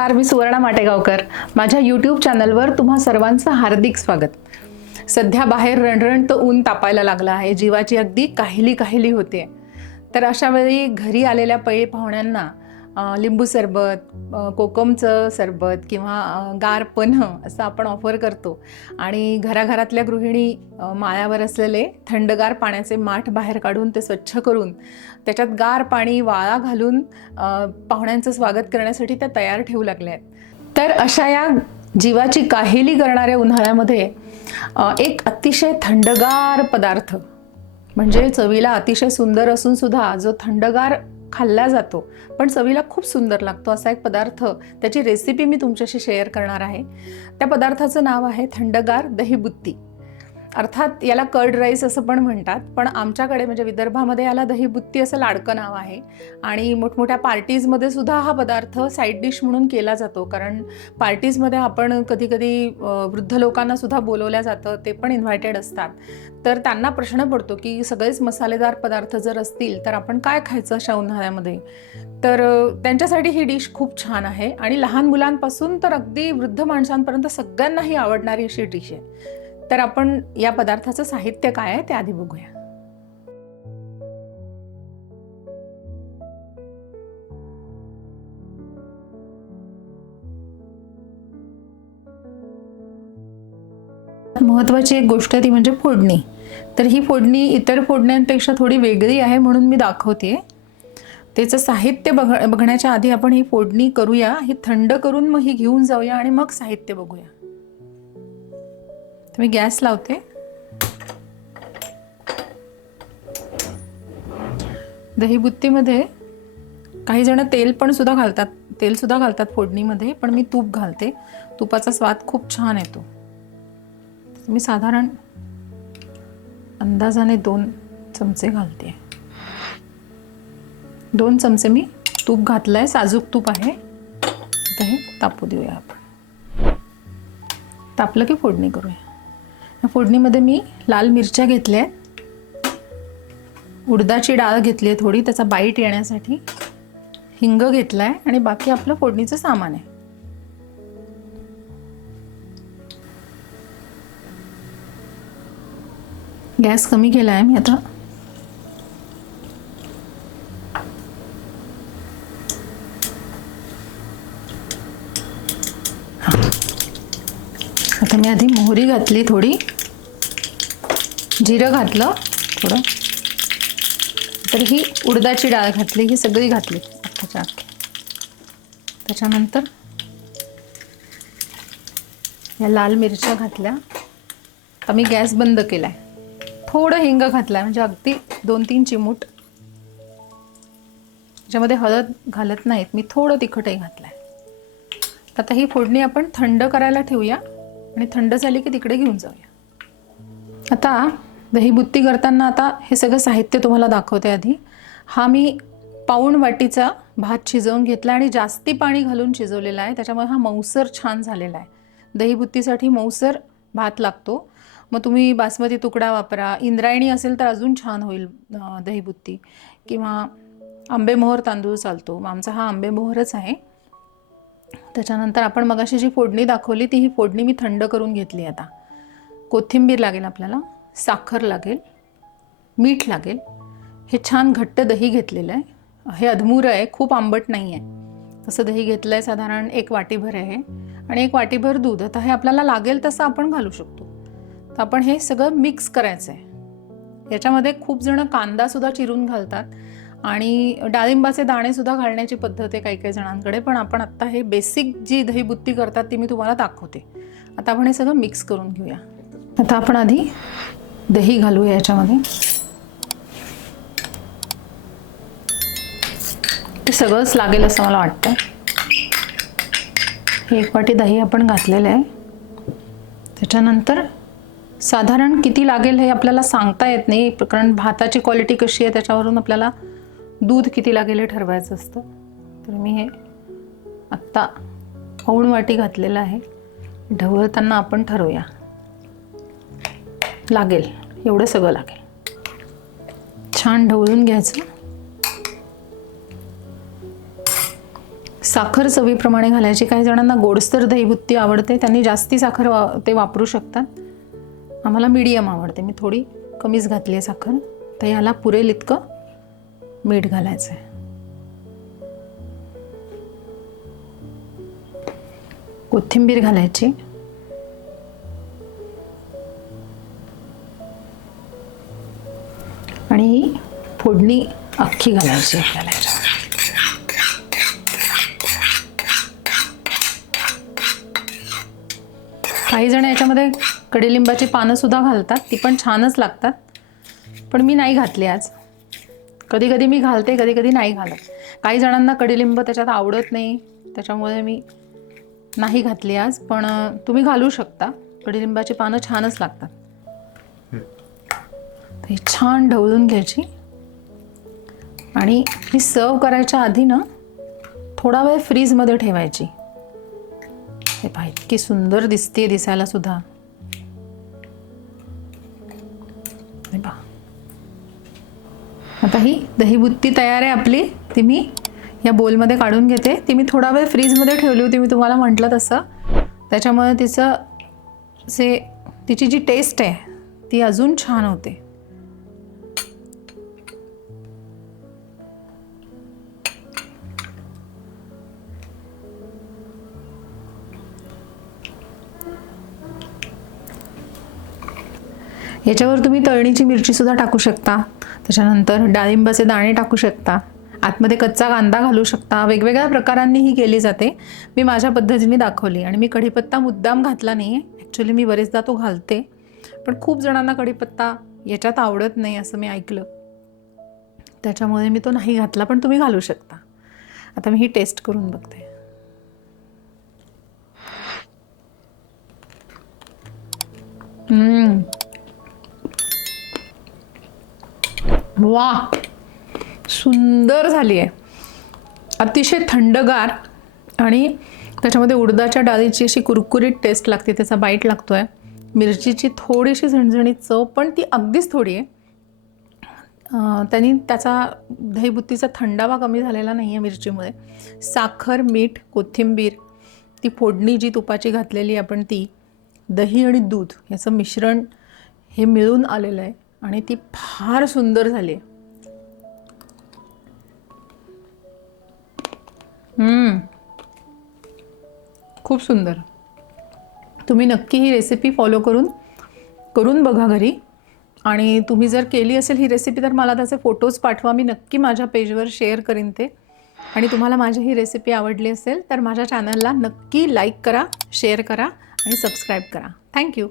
नमस्कार मी सुवर्णा माटेगावकर. माझ्या यूट्यूब चॅनलवर तुम्हा सर्वांचं हार्दिक स्वागत. सध्या बाहेर रणरणतं ऊन तापायला लागलं आहे. जीवाची अगदी काहिली काहिली होते. तर अशा वेळी घरी आलेल्या पै पाहुण्यांना लिंबू सरबत कोकमचं सरबत किंवा गार पन्ह असं आपण ऑफर करतो. आणि घराघरातल्या गृहिणी माळ्यावर असलेले थंडगार पाण्याचे माठ बाहेर काढून ते स्वच्छ करून त्याच्यात गार पाणी वाळा घालून पाहुण्यांचं स्वागत करण्यासाठी त्या तयार ठेवू लागल्या आहेत. तर अशा या जीवाची काहिली करणाऱ्या उन्हाळ्यामध्ये एक अतिशय थंडगार पदार्थ म्हणजे चवीला अतिशय सुंदर असून सुद्धा जो थंडगार खाल्ला जातो. पण चवीला खूप सुंदर लागतो असा एक पदार्थ. त्याची रेसिपी मी तुमच्याशी शेअर करणार आहे. त्या पदार्थाचं नाव आहे थंडगार दहीबुत्ती. अर्थात याला कर्ड राईस असं पण म्हणतात. पण आमच्याकडे म्हणजे विदर्भामध्ये याला दहीबुत्ती असं लाडकं नाव आहे. आणि मोठमोठ्या पार्टीजमध्ये सुद्धा हा पदार्थ साईड डिश म्हणून केला जातो. कारण पार्टीजमध्ये आपण कधीकधी वृद्ध लोकांना सुद्धा बोलवल्या जातं ते पण इन्व्हायटेड असतात. तर त्यांना प्रश्न पडतो की सगळेच मसालेदार पदार्थ जर असतील तर आपण काय खायचं अशा उन्हाळ्यामध्ये? तर त्यांच्यासाठी ही डिश खूप छान आहे. आणि लहान मुलांपासून तर अगदी वृद्ध माणसांपर्यंत सगळ्यांनाही आवडणारी अशी डिश आहे. तर आपण या पदार्थाचं साहित्य काय आहे ते आधी बघूया. महत्त्वाची एक गोष्ट ती म्हणजे फोडणी. तर ही फोडणी इतर फोडण्यांपेक्षा थोडी वेगळी आहे म्हणून मी दाखवते त्याचं साहित्य बघ बघण्याच्या आधी आपण ही फोडणी करूया ही थंड करून मग ही घेऊन जाऊया आणि मग साहित्य बघूया. मी गॅस लावते. दहीबुत्तीमध्ये काही जण तेल पण सुद्धा घालतात. तेल सुद्धा घालतात फोडणीमध्ये पण मी तूप घालते. तुपाचा स्वाद खूप छान येतो. मी साधारण अंदाजाने दोन चमचे घालते. दोन चमचे मी तूप घातलंय. साजूक तूप आहे. आता हे तापू देऊया आपण. तापलं की फोडणी करूया. फोडणीमध्ये मी लाल मिरच्या घेतल्या आहेत. उडदाची डाळ घेतली आहे थोडी त्याचा बाईट येण्यासाठी. हिंग घेतला आहे आणि बाकी आपलं फोडणीचं सामान आहे. गॅस कमी केला आहे मी आता. आता मी आधी मोहरी घातली थोडी. जिरं घातलं थोडं. तर ही उडदाची डाळ घातली ही सगळी घातली. अख्ख्याच्या अख्खे त्याच्यानंतर या लाल मिरच्या घातल्या. आता मी गॅस बंद केला आहे थोडं हिंग घातलं म्हणजे अगदी दोन तीन चिमूट. त्याच्यामध्ये हळद घालत नाहीत मी थोडं तिखटही घातलं आहे आता ही फोडणी आपण थंड करायला ठेवूया. आणि थंड झाली की तिकडे घेऊन जाऊया. आता दहीबुत्ती करताना आता हे सगळं साहित्य तुम्हाला दाखवते आधी. हा मी पाऊण वाटीचा भात शिजवून घेतला आणि जास्ती पाणी घालून शिजवलेला आहे. त्याच्यामुळे हा मऊसर छान झालेला आहे. दहीबुत्तीसाठी मऊसर भात लागतो. मग तुम्ही बासमती तुकडा वापरा. इंद्रायणी असेल तर अजून छान होईल दहीबुत्ती. किंवा आंबेमोहर तांदूळ चालतो. मग आमचा हा आंबेमोहरच आहे. त्याच्यानंतर आपण मगाशी जी फोडणी दाखवली ती ही फोडणी मी थंड करून घेतली आता. कोथिंबीर लागेल आपल्याला साखर लागेल मीठ लागेल. हे छान घट्ट दही घेतलेलं आहे. हे अधमूर आहे खूप आंबट नाही आहे तसं दही घेतलं आहे साधारण एक वाटीभर आहे आणि एक वाटीभर दूध. आता हे आपल्याला लागेल तसं आपण घालू शकतो. तर आपण हे सगळं मिक्स करायचं आहे याच्यामध्ये खूप जण कांदासुद्धा चिरून घालतात. आणि डाळिंबाचे दाणेसुद्धा घालण्याची पद्धत आहे काही काही जणांकडे पण आपण आत्ता हे बेसिक जी दहीबुत्ती करतात ती मी तुम्हाला दाखवते. आता आपण हे सगळं मिक्स करून घेऊया. आता आपण आधी दही घालूया याच्यामध्ये. ते सगळंच लागेल असं मला वाटतं हे एक वाटी दही आपण घातलेलं आहे. त्याच्यानंतर साधारण किती लागेल हे आपल्याला सांगता येत नाही कारण भाताची क्वालिटी कशी आहे त्याच्यावरून आपल्याला दूध किती लागेल हे ठरवायचं असतं? तर मी हे आत्ता पाऊण वाटी घातलेलं आहे. ढवळताना आपण ठरवूया. लागेल. एवढं सगळं लागेल. छान ढवळून घ्यायचं. साखर चवीप्रमाणे घालायची. काही जणांना गोडसर दहीबुत्ती आवडते. त्यांनी जास्ती साखर वा ते वापरू शकतात. आम्हाला मीडियम आवडते. मी थोडी कमीच घातली आहे साखर. तर ह्याला पुरेल इतकं. मीठ घालायचं आहे कोथिंबीर घालायची. आणि ही फोडणी अख्खी घालायची. आपल्याला काही जण याच्यामध्ये कडीलिंबाची पानं सुद्धा घालतात ती पण छानच लागतात. पण मी नाही घातली आज. कधी कधी मी घालते कधी कधी नाही घालत. काही जणांना कडीलिंब त्याच्यात आवडत नाही त्याच्यामुळे मी नाही घातली आज. पण तुम्ही घालू शकता. कडीलिंबाची पानं छानच लागतात. ही छान ढवळून घ्यायची. आणि ही सर्व करायच्या आधी ना थोडा वेळ फ्रीजमध्ये ठेवायची. हे पहा इतकी सुंदर दिसते दिसायला सुद्धा. काही दहीबुत्ती तयार आहे आपली ती मी या बोलमध्ये काढून घेते. ती मी थोडा वेळ फ्रीजमध्ये ठेवली होती मी तुम्हाला म्हटलं तसं. त्याच्यामुळे तिचं जे तिची जी टेस्ट आहे ती अजून छान होते. याच्यावर तुम्ही तळणीची मिरची सुद्धा टाकू शकता. त्याच्यानंतर डाळिंबाचे दाणे टाकू शकता. आतमध्ये कच्चा कांदा घालू शकता. वेगवेगळ्या प्रकारांनी ही केली जाते. मी माझ्या पद्धतीने दाखवली आणि मी कढीपत्ता मुद्दाम घातला नाही ॲक्च्युली मी बरेचदा तो घालते. पण खूप जणांना कढीपत्ता याच्यात आवडत नाही असं मी ऐकलं. त्याच्यामुळे मी तो नाही घातला पण तुम्ही घालू शकता. आता मी ही टेस्ट करून बघते. mm. वा. सुंदर झाली आहे. अतिशय थंडगार आणि त्याच्यामध्ये उडदाच्या डाळीची अशी कुरकुरीत टेस्ट लागते त्याचा बाईट लागतो आहे मिरचीची थोडीशी झणझणीत चव पण ती अगदीच थोडी आहे. त्यांनी त्याचा दहीबुत्तीचा थंडावा कमी झालेला नाही आहे मिरचीमुळे. साखर मीठ कोथिंबीर ती फोडणी जी तुपाची घातलेली आपण ती दही आणि दूध याचं मिश्रण हे मिळून आलेलं आहे. आणि ती फार सुंदर झाली. आहे खूप सुंदर. तुम्ही नक्की ही रेसिपी फॉलो करून करून बघा घरी. आणि तुम्ही जर केली असेल ही रेसिपी तर मला त्याचे फोटोज पाठवा. मी नक्की माझ्या पेजवर शेअर करीन ते. आणि तुम्हाला माझी ही रेसिपी आवडली असेल तर माझ्या चॅनलला नक्की लाईक करा शेअर करा आणि सबस्क्राईब करा. थँक्यू